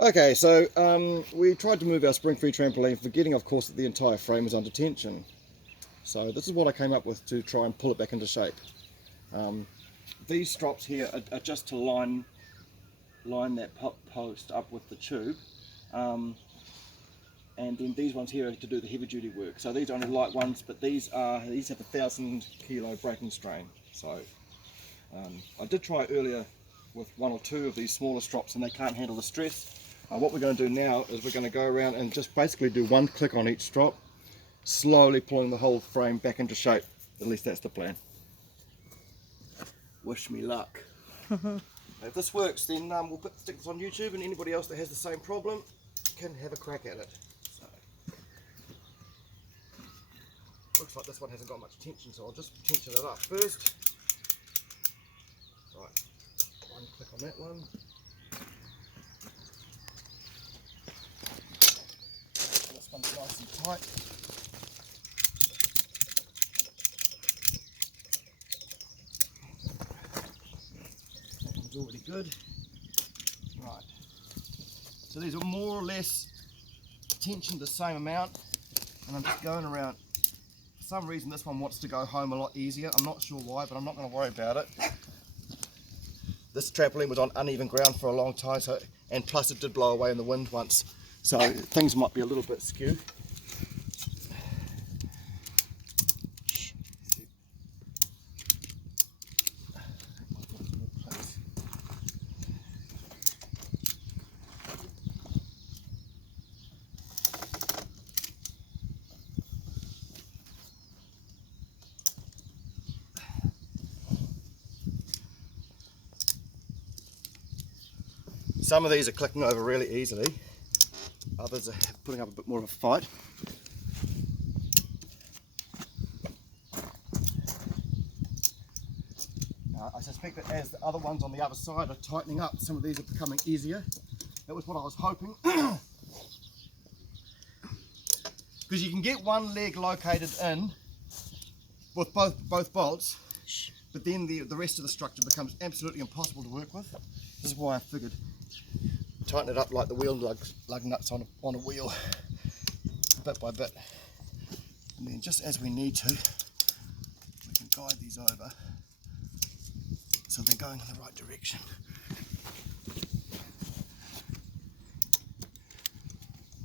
Okay, so we tried to move our Springfree trampoline, forgetting of course that the entire frame is under tension. So this is what I came up with to try and pull it back into shape. These strops here are just to line that post up with the tube, and then these ones here are to do the heavy duty work. So these are only light ones, but these have 1,000 kilo breaking strain. So I did try earlier with one or two of these smaller strops and they can't handle the stress. What we're going to do now is we're going to go around and just basically do one click on each strop, slowly pulling the whole frame back into shape. At least that's the plan. Wish me luck. If this works, then we'll stick this on YouTube, and anybody else that has the same problem can have a crack at it. So, looks like this one hasn't got much tension, so I'll just tension it up first. Right, one click on that one. This one's nice and tight. That one's already good. Right. So these are more or less tensioned the same amount, and I'm just going around. For some reason this one wants to go home a lot easier. I'm not sure why, but I'm not going to worry about it. This trampoline was on uneven ground for a long time, and plus it did blow away in the wind once, so things might be a little bit skew. Some of these are clicking over really easily, others are putting up a bit more of a fight. I suspect that as the other ones on the other side are tightening up, some of these are becoming easier. That was what I was hoping. Because you can get one leg located in with both bolts, but then the rest of the structure becomes absolutely impossible to work with. This is why I figured tighten it up like the wheel lug nuts on a wheel, bit by bit. And then just as we need to, we can guide these over so they're going in the right direction.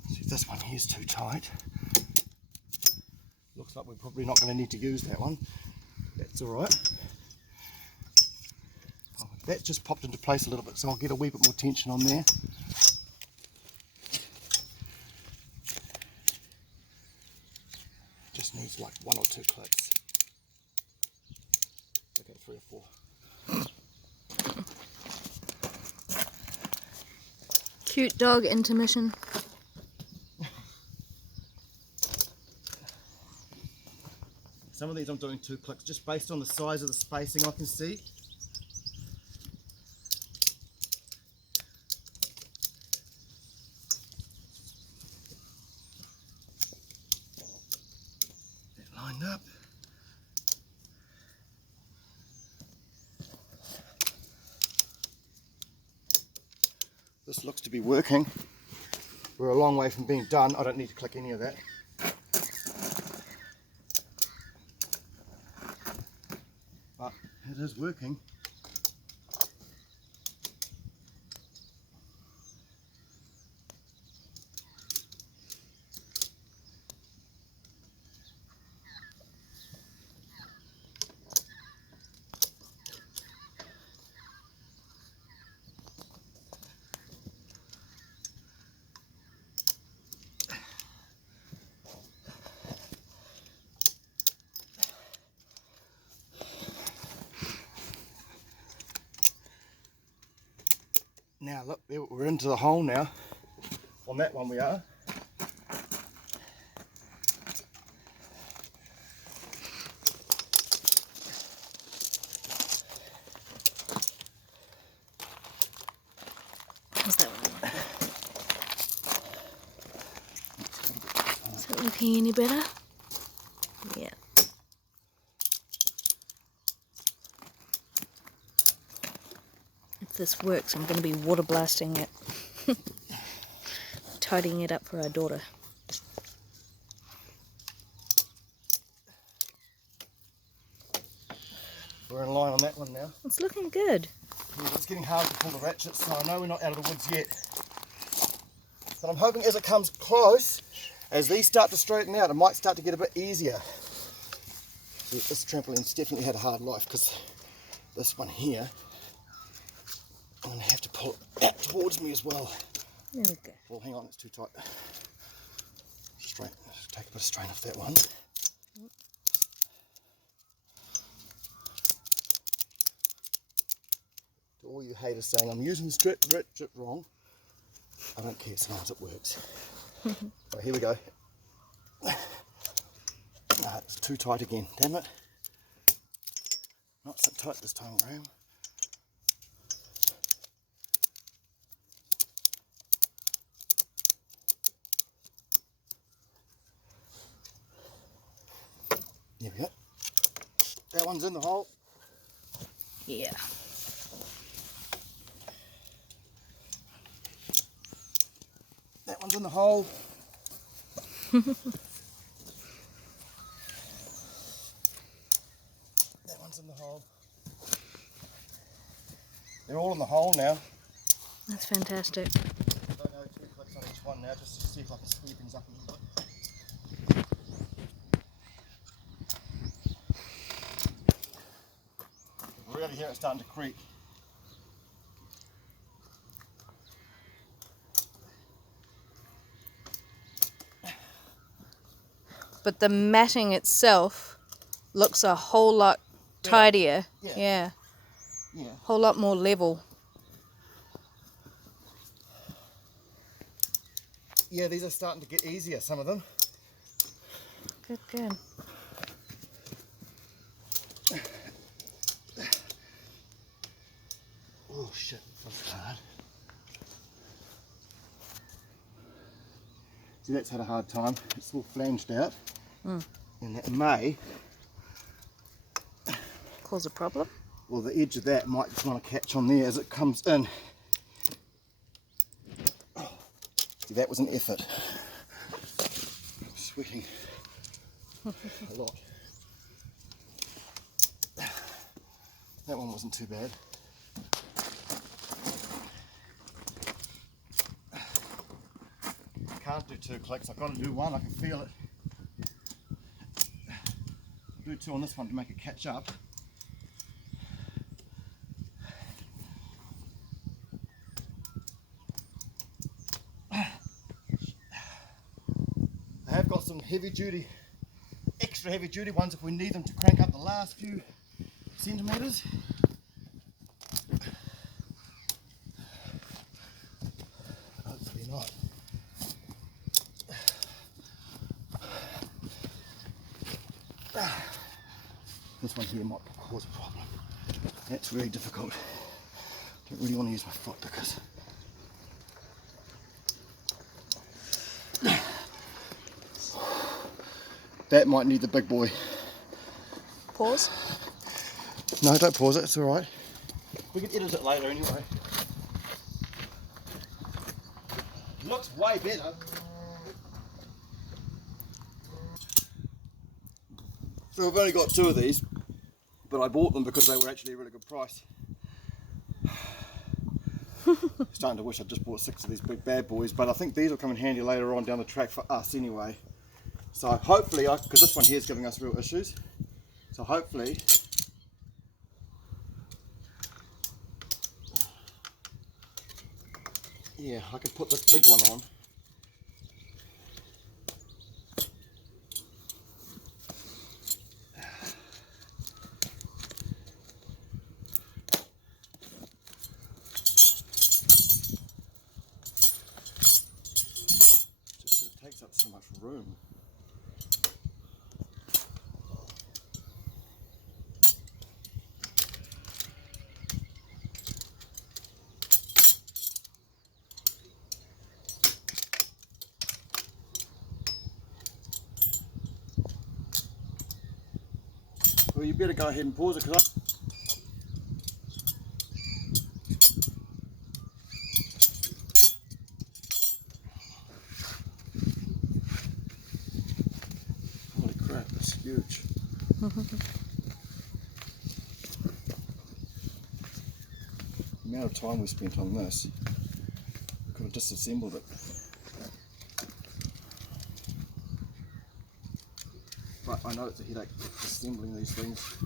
See, if this one here is too tight, looks like we're probably not going to need to use that one. That's alright. Oh, that's just popped into place a little bit, so I'll get a wee bit more tension on there. Just needs like 1 or 2 clicks. Okay, 3 or 4. Cute dog intermission. Some of these I'm doing 2 clicks just based on the size of the spacing I can see. That lined up. This looks to be working. We're a long way from being done. I don't need to click any of that. But it is working. Now look, we're into the hole now. On that one we are. How's that one? Is it looking any better? Yeah. If this works, I'm going to be water blasting it. Tidying it up for our daughter. We're in line on that one now. It's looking good. Yeah, it's getting hard to pull the ratchets, so I know we're not out of the woods yet. But I'm hoping as it comes close, as these start to straighten out, it might start to get a bit easier. See, this trampoline's definitely had a hard life, because this one here, I'm going to have to pull it out towards me as well. There we go. Well, hang on, it's too tight. Strain, take a bit of strain off that one. To all you haters saying I'm using the strip ratchet wrong, I don't care as long as it works. Right, here we go. No, it's too tight again, damn it. Not so tight this time, Graham. There we go. That one's in the hole. Yeah. That one's in the hole. That one's in the hole. They're all in the hole now. That's fantastic. I'm going to go 2 clicks on each one now just to see if I can speed things up a little bit. Really here it's starting to creak. But the matting itself looks a whole lot tidier. Yeah. Yeah. Yeah. Whole lot more level. Yeah, these are starting to get easier, some of them. Good, good. Oh shit, that's hard. See, that's had a hard time. It's all flanged out. And that may, Cause a problem. well, the edge of that might just want to catch on there as it comes in. See, that was an effort. I'm sweating a lot. That one wasn't too bad. I can't do 2 clicks, I've got to do 1, I can feel it. I'll do 2 on this one to make it catch up. I have got some heavy duty, extra heavy duty ones if we need them to crank up the last few centimetres. Hopefully not. This one here might cause a problem. That's very difficult. Don't really want to use my foot because that might need the big boy. Pause. No, don't pause it, it's alright. We can edit it later anyway. It looks way better. So I've only got 2 of these, but I bought them because they were actually a really good price. Starting to wish I'd just bought 6 of these big bad boys, but I think these will come in handy later on down the track for us anyway. So hopefully, because this one here is giving us real issues, so hopefully yeah, I can put this big one on. Just it takes up so much room. Well, you better go ahead and pause it because huge. The amount of time we spent on this, we could have disassembled it. But I know it's a headache assembling these things.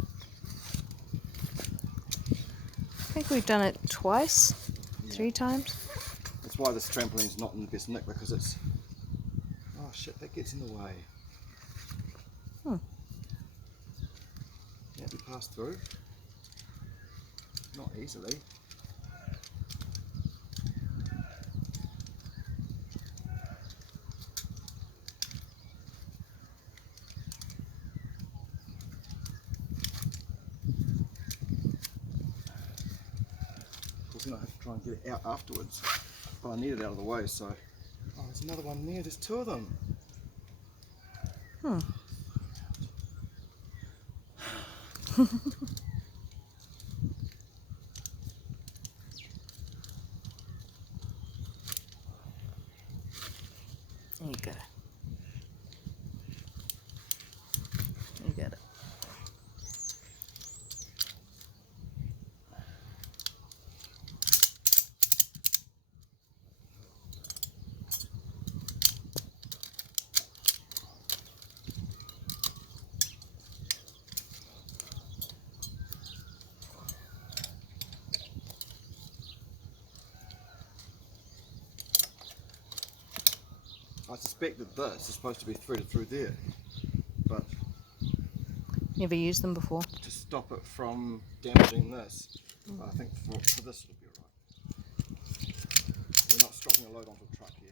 I think we've done it twice, 3 times. That's why this trampoline's not in the best nick, because it's... Oh shit, that gets in the way. Can't be passed through. Not easily. Then I have to try and get it out afterwards, but I need it out of the way. So, oh, there's another one there. There's 2 of them. There you go. You got it. I suspect that this is supposed to be threaded through there, but Never used them before. to stop it from damaging this, I think for this it'll be alright. We're not strapping a load onto a truck here.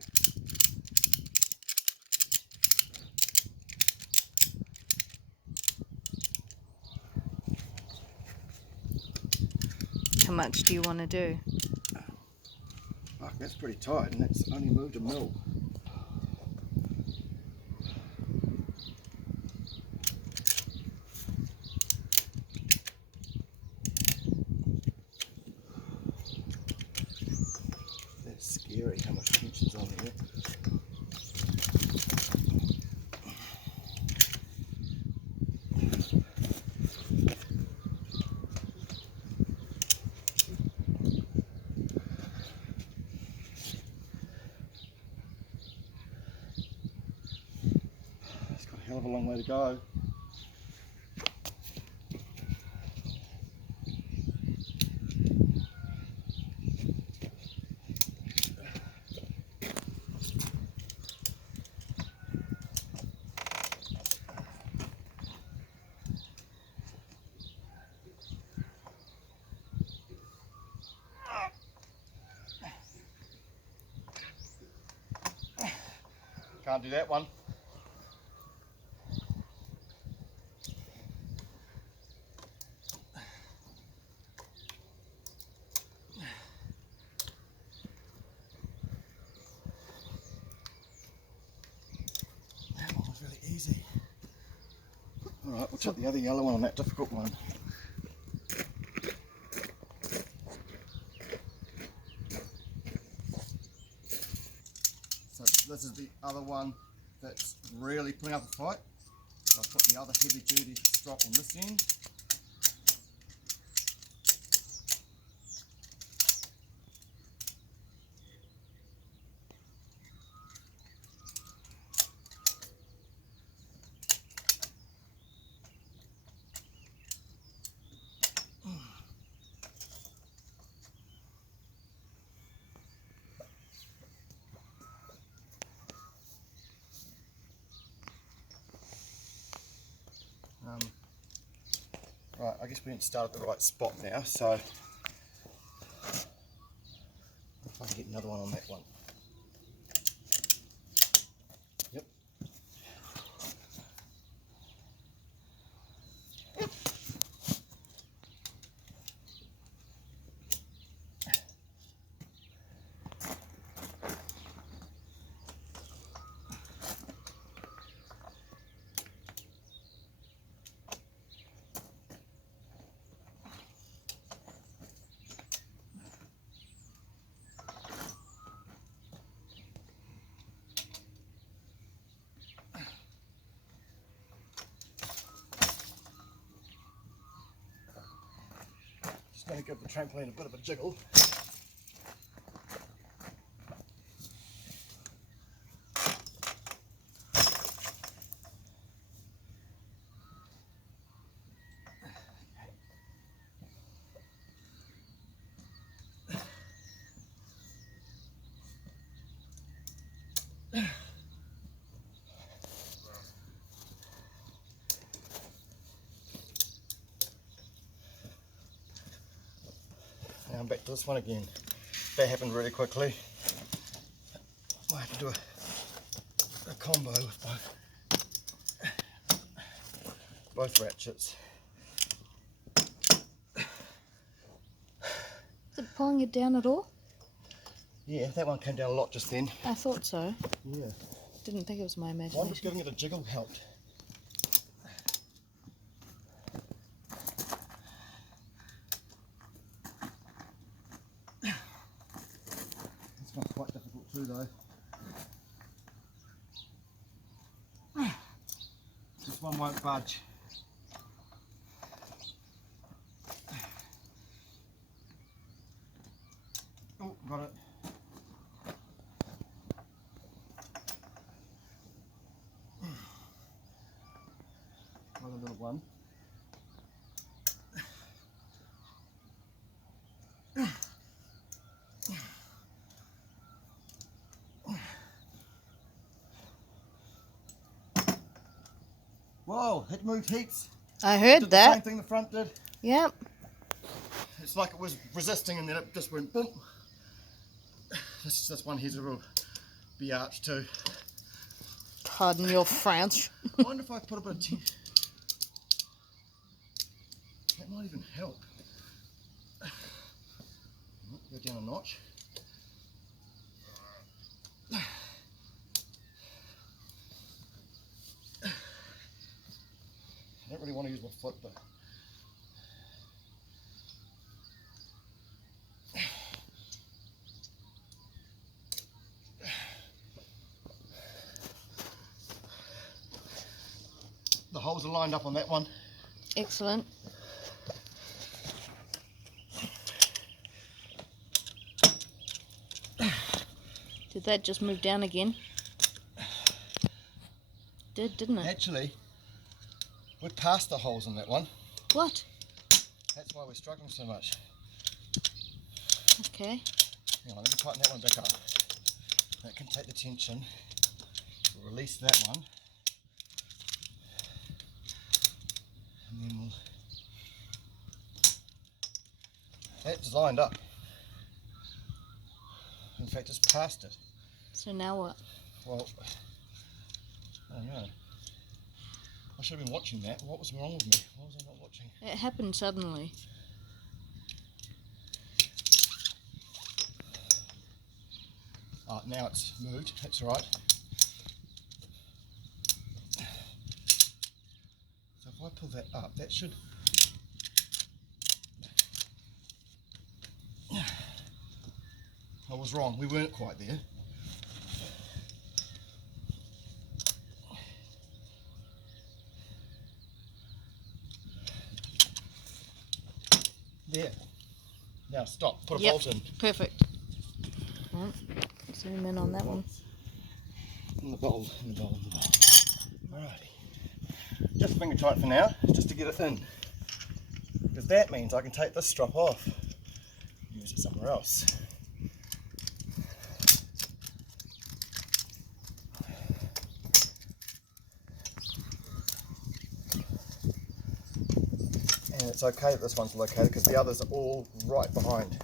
How much do you want to do? Fuck, that's pretty tight, and that's only moved a mil. That's scary how much tension's on here. Hell of a long way to go. Can't do that one. Easy. Alright, we'll chuck the other yellow one on that difficult one. So this is the other one that's really putting up a fight. I'll put the other heavy duty strop on this end. Right, I guess we need to start at the right spot now, so if I can get another one on that one. Yep. going to give the trampoline a bit of a jiggle. Now I'm back to this one again. That happened really quickly. I have to do a combo with both ratchets. Is it pulling it down at all? Yeah, that one came down a lot just then. I thought so. Yeah. Didn't think it was my One imagination. just giving it a jiggle helped. This one's quite difficult too though. This one won't budge. Oh, got it. Another little one. Whoa, it moved heaps. I heard Did the same that. thing the front did. Yep. It's like it was resisting and then it just went boom. This one here's a real biatch too. Pardon your French. I wonder if I put a bit of tea. That might even help. Go down a notch. I don't really want to use my foot, but the holes are lined up on that one. Excellent. Did that just move down again? Didn't it? Actually, we're past the holes in that one. What? That's why we're struggling so much. Okay. Hang on, let me tighten that one back up. That can take the tension. We'll release that one. And then we'll... That's lined up. In fact, it's past it. So now what? Well, I don't know. I should have been watching that. What was wrong with me? Why was I not watching? It happened suddenly. Ah, now it's moved. That's all right. So if I pull that up, that should... I was wrong. We weren't quite there. There. Now stop. Put a Yep. bolt in. Perfect. Right. Zoom in on that one. In the bowl. In the bowl. In the bowl. Alrighty. Just finger tight for now, just to get it in. Because that means I can take this strap off. Use it somewhere else. And it's okay that this one's located because the others are all right behind.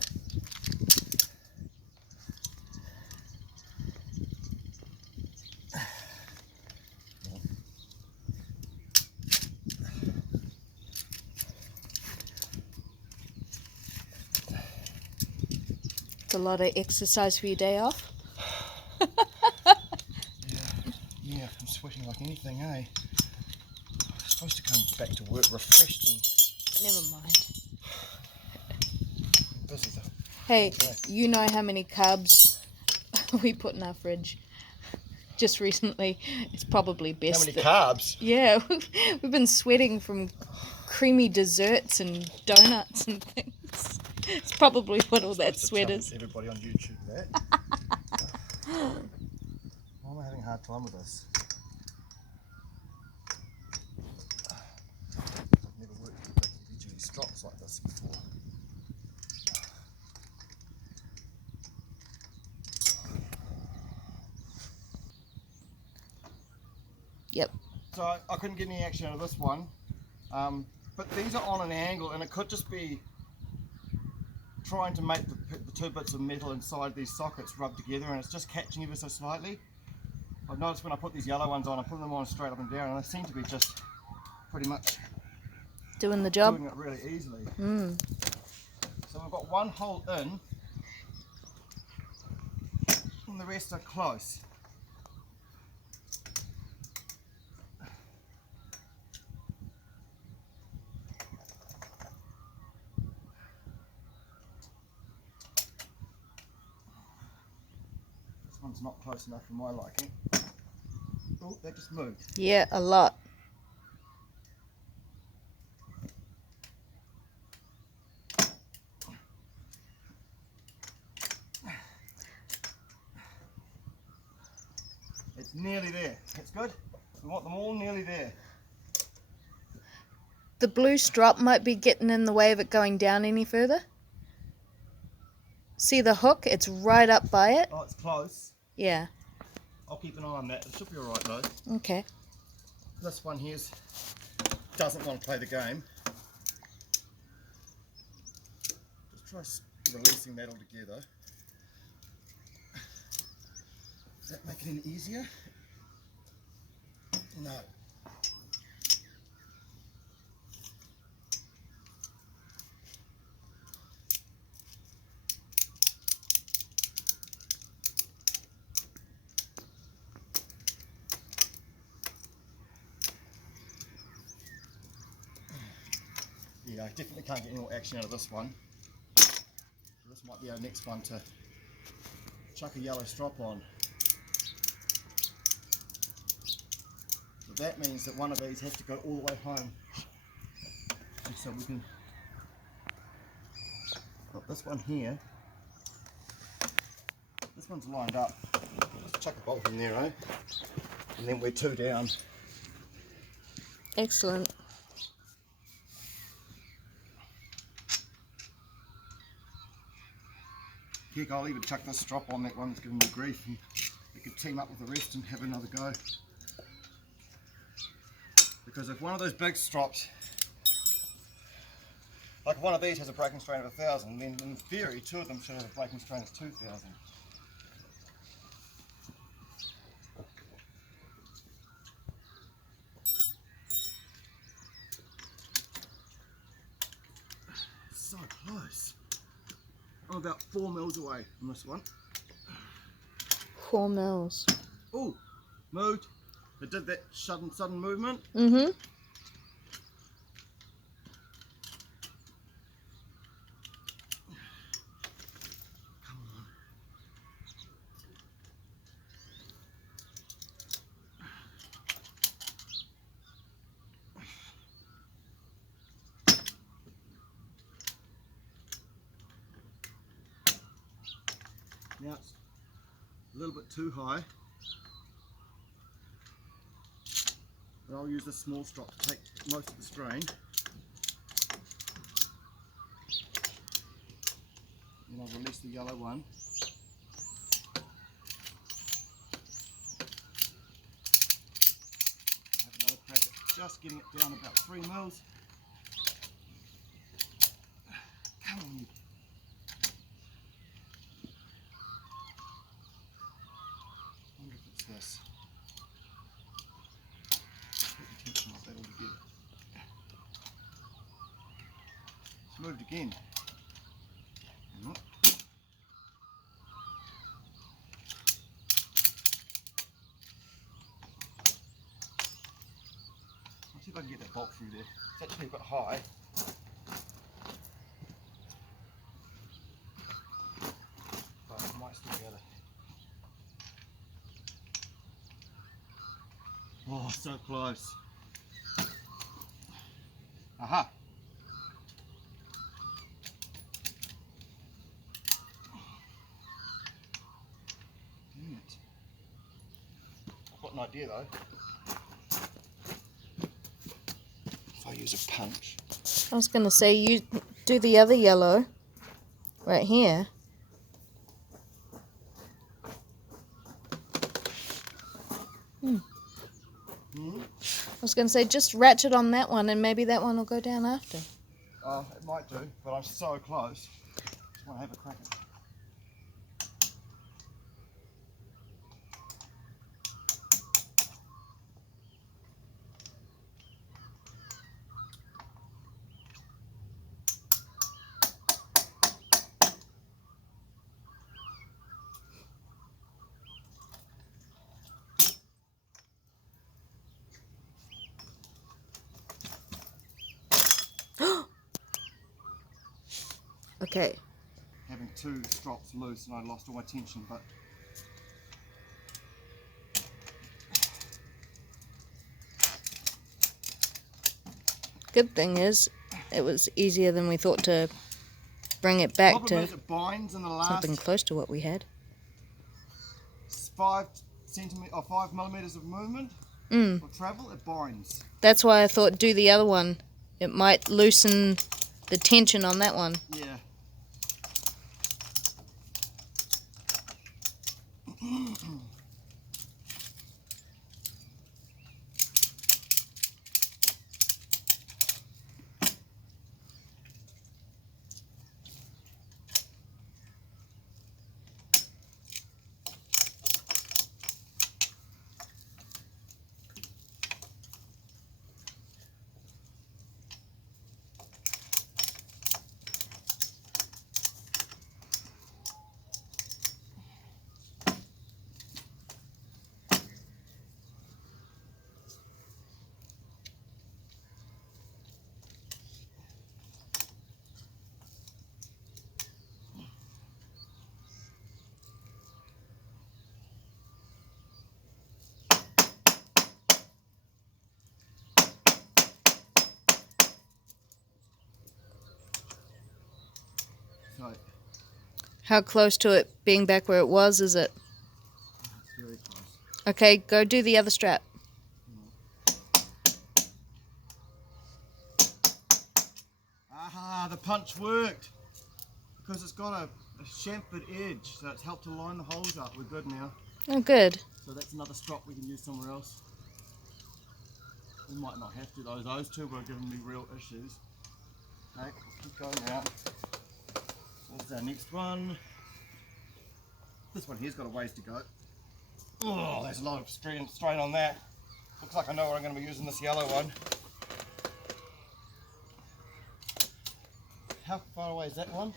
It's a lot of exercise for your day off. Yeah, I'm sweating like anything, eh? I'm supposed to come back to work refreshed and Never mind. busy though. Hey, Okay. you know how many carbs we put in our fridge just recently? It's probably best. How many that- carbs? Yeah, we've been sweating from creamy desserts and donuts and things. It's probably what all that Supposed to sweat tell is. everybody on YouTube that. Why am I having a hard time with this? I've never worked with big heavy-duty strops like this before. Yep. So I couldn't get any action out of this one, but these are on an angle, and it could just be trying to make the two bits of metal inside these sockets rub together, and it's just catching ever so slightly. I've noticed when I put these yellow ones on, I put them on straight up and down, and they seem to be just pretty much Doing the job. doing it really easily. Mm. So we've got one hole in, and the rest are close. This one's not close enough for my liking. Oh, that just moved. Yeah, a lot. It's nearly there. It's good. We want them all nearly there. The blue strop might be getting in the way of it going down any further. See the hook? It's right up by it. Oh, it's close. Yeah. I'll keep an eye on that. It should be alright though. Okay. This one here doesn't want to play the game. Just try releasing that all together. Does that make it any easier? No. Yeah, I definitely can't get any more action out of this one. This might be our next one to chuck a yellow strop on. So that means that one of these has to go all the way home. So we can put this one here. This one's lined up. Let's chuck a bolt in there, eh? And then we're two down. Excellent. Heck, I'll even chuck this strop on that one that's giving me grief, and we could team up with the rest and have another go. Because if one of those big strops, like if one of these has a breaking strain of 1,000, then in theory two of them should have a breaking strain of 2,000. So close. I'm about 4 mils away from this one. 4 mils. Oh, moved. It did that sudden movement. Mm-hmm. Come on. Now it's a little bit too high, but I'll use this small strop to take most of the strain. Then I'll release the yellow one. Have another crack at just getting it down about 3 mils. Come on, you. I wonder if it's this. Get the tension off that altogether. It's moved again. Hang on. I'll see if I can get that bolt through there. It's actually a bit high. But I might still get it. Oh, so close. Aha! bent. I've got an idea though. If I use a punch. I was going to say, you do the other yellow right here. I was going to say, just ratchet on that one and maybe that one will go down after. It might do, but I'm so close. Just want to have a crack at it. Okay. Having two strops loose and I lost all my tension, but Good thing is, it was easier than we thought to bring it back problem to is it binds in the last something close to what we had. 5 millimeters of movement or travel. It binds. That's why I thought do the other one. It might loosen the tension on that one. Yeah. So How close to it being back where it was is it? it's very close. Okay, go do the other strap. The punch worked because it's got a chamfered edge, so it's helped to line the holes up. We're good now. Oh, good. So that's another strop we can use somewhere else. We might not have to though. Those two were giving me real issues. Okay, we'll keep going now. What's our next one? This one here's got a ways to go. Oh, there's a lot of strain on that. Looks like I know where I'm going to be using this yellow one. How far away is that one?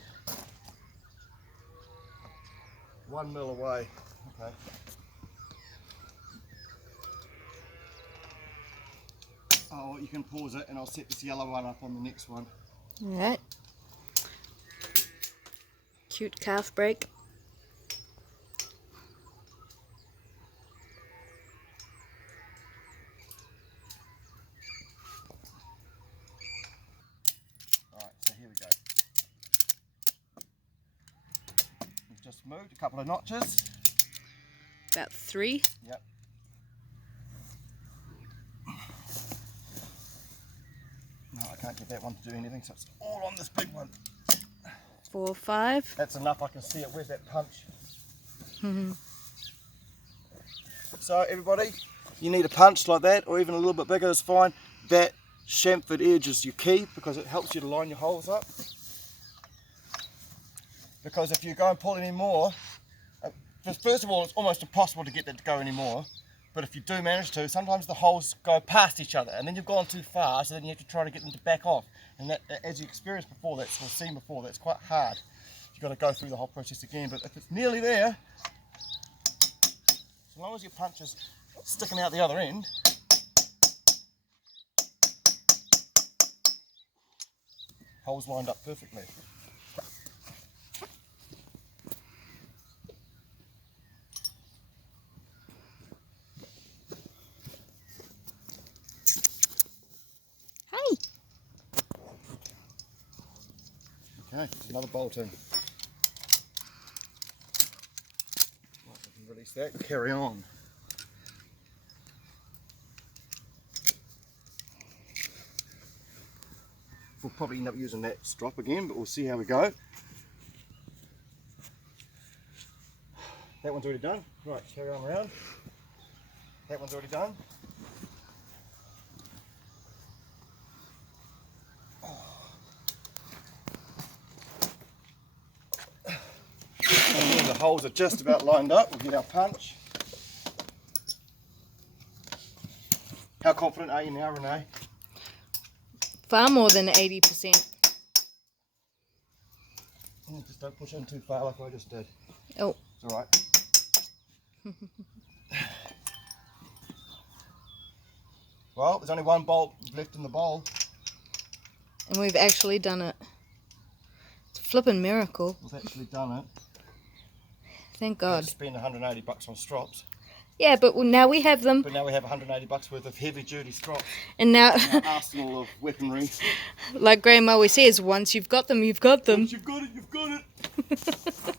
1 mil away. Okay. Oh, you can pause it and I'll set this yellow one up on the next one. Alright. Cute calf break. Alright, so here we go. We've just moved a couple of notches. About 3. Yep. No, I can't get that one to do anything, so it's all on this big one. 4, 5. That's enough, I can see it. Where's that punch? So everybody, you need a punch like that, or even a little bit bigger is fine. That chamfered edge is your key because it helps you to line your holes up. Because if you go and pull any more, first of all, it's almost impossible to get that to go anymore. But if you do manage to, sometimes the holes go past each other and then you've gone too far, so then you have to try to get them to back off. And that, as you experienced before, or seen before, that's quite hard. You've got to go through the whole process again. But if it's nearly there, as long as your punch is sticking out the other end, holes lined up perfectly. Okay, another bolt in. Right, we can release that and carry on. We'll probably end up using that strop again, but we'll see how we go. That one's already done. Right, carry on around. That one's already done. And then the holes are just about lined up. We'll get our punch. How confident are you now, Renee? Far more than 80%. Just don't push in too far like I just did. Oh. It's alright. Well, there's only one bolt left in the bowl. And we've actually done it. It's a flippin' miracle. We've actually done it. Thank God. Spend $180 on strops. Yeah, but now we have them. But now we have $180 worth of heavy duty strops. And now, Our arsenal of weaponry. like Grandma always says, once you've got them, you've got them. Once you've got it, you've got it.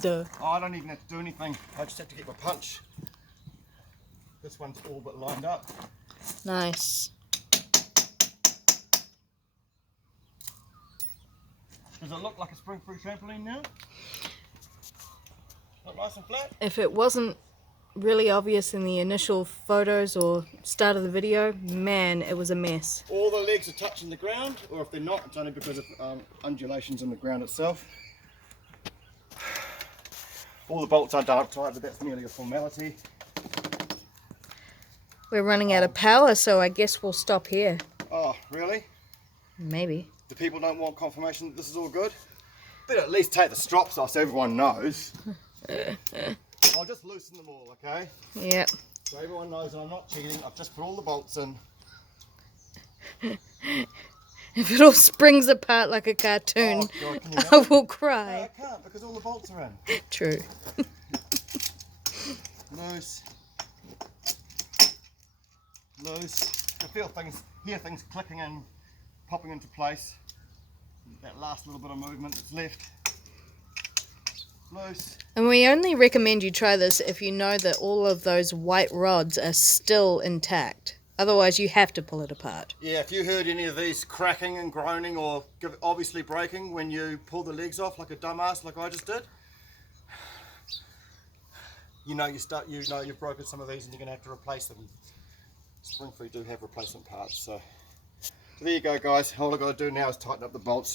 Duh. Oh, I don't even have to do anything. I just have to get my punch. This one's all but lined up. Nice. Does it look like a Springfree trampoline now? Look nice and flat? If it wasn't really obvious in the initial photos or start of the video, man, it was a mess. All the legs are touching the ground, or if they're not, it's only because of undulations in the ground itself. All the bolts are done up tight, but that's merely a formality. We're running out of power, so I guess we'll stop here. Oh, really? Maybe. The people don't want confirmation that this is all good? Better at least take the strops off so everyone knows. I'll just loosen them all, okay? Yep. So everyone knows that I'm not cheating. I've just put all the bolts in. If it all springs apart like a cartoon, Oh, God, can you I imagine? will No, cry. I can't because all the bolts are in. True. Loose. Loose. I hear things clicking and popping into place. That last little bit of movement that's left. Loose. And we only recommend you try this if you know that all of those white rods are still intact. Otherwise, you have to pull it apart. Yeah, if you heard any of these cracking and groaning or obviously breaking when you pull the legs off like a dumbass like I just did, you know you've broken some of these and you're going to have to replace them. Springfree do have replacement parts, so there you go, guys. All I've got to do now is tighten up the bolts.